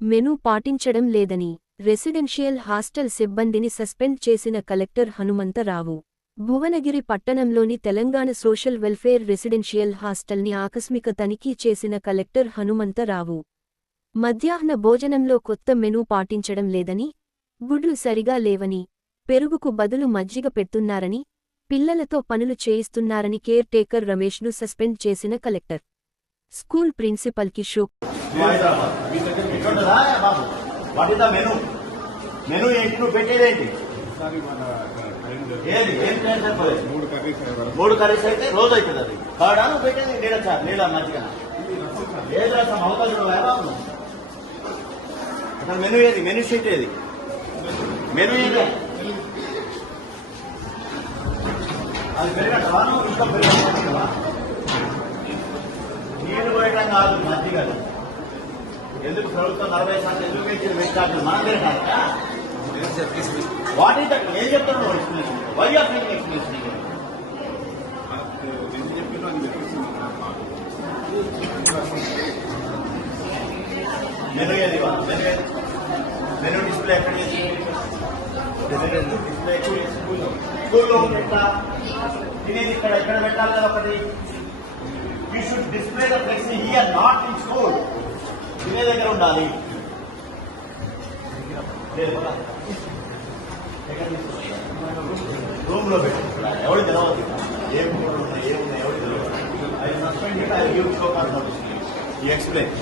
Menu పాటించడం లేదని residential hostel సిబ్బందిని సస్పెండ్ చేసిన కలెక్టర్ హనుమంతరావు. భువనగిరి పట్టణంలోని తెలంగాణ సోషల్ వెల్ఫేర్ రెసిడెన్షియల్ హాస్టల్ని ఆకస్మిక తనిఖీ చేసిన కలెక్టర్ హనుమంతరావు. మధ్యాహ్న భోజనంలో కొత్త మెనూ పాటించడం లేదని గుడ్లు సరిగా లేవని పెరుగుకు బదులు మజ్జిగ పెడుతున్నారని పిల్లలతో పనులు చేయిస్తున్నారని కేర్ టేకర్ రమేష్ను సస్పెండ్ చేసిన కలెక్టర్. స్కూల్ ప్రిన్సిపల్ షోక్ ఇట్లుంటుందా బాబు. What is the menu menu ఏంటి? నువ్వు పెట్టేదేంటి ఏది? ఏం ప్లాన్ సరిపోలేదు మూడు కర్రీస్ అయితే రోజు అవుతుంది అది. కాడా? నువ్వు పెట్టేది నీళ్ళ సార్ నీళ్ళ మంచిగా ఏది రసం? చూడవా బాబు? అసలు మెను ఏది? మెను షీట్ ఏది? మెను ఏది అది పెరగటవా నువ్వు ఇంకా పెరగటవా నీళ్ళు పోయటం కాదు అది. ఎందుకు ప్రభుత్వం నలభై శాతం ఎందుకు పెంచింది పెట్టాలి మనం పెరగాలి వాట్ ఈస్ దట్ ఏం చెప్తాను explanation why are making explanation ఎంత చెప్పినా అది తెలిసింది మెనూ ఏది వా? మెనూ ఏది? మెనూ డిస్ప్లే ఎక్కడ చేసింది డిస్ప్లే ఎక్కడ చేసింది? స్కూల్లో స్కూల్లో పెట్టా తినేది ఇక్కడ ఎక్కడ పెట్టాలి కదా ఒకటి you should display the flexi here not in school తినే దగ్గర ఉండాలి రూమ్లో పెట్టు ఎవరు తెలవదు ఏం కూడా ఉన్నాయి ఏమున్నాయి ఎవరు తెలియదు I suspended I give show call notice explain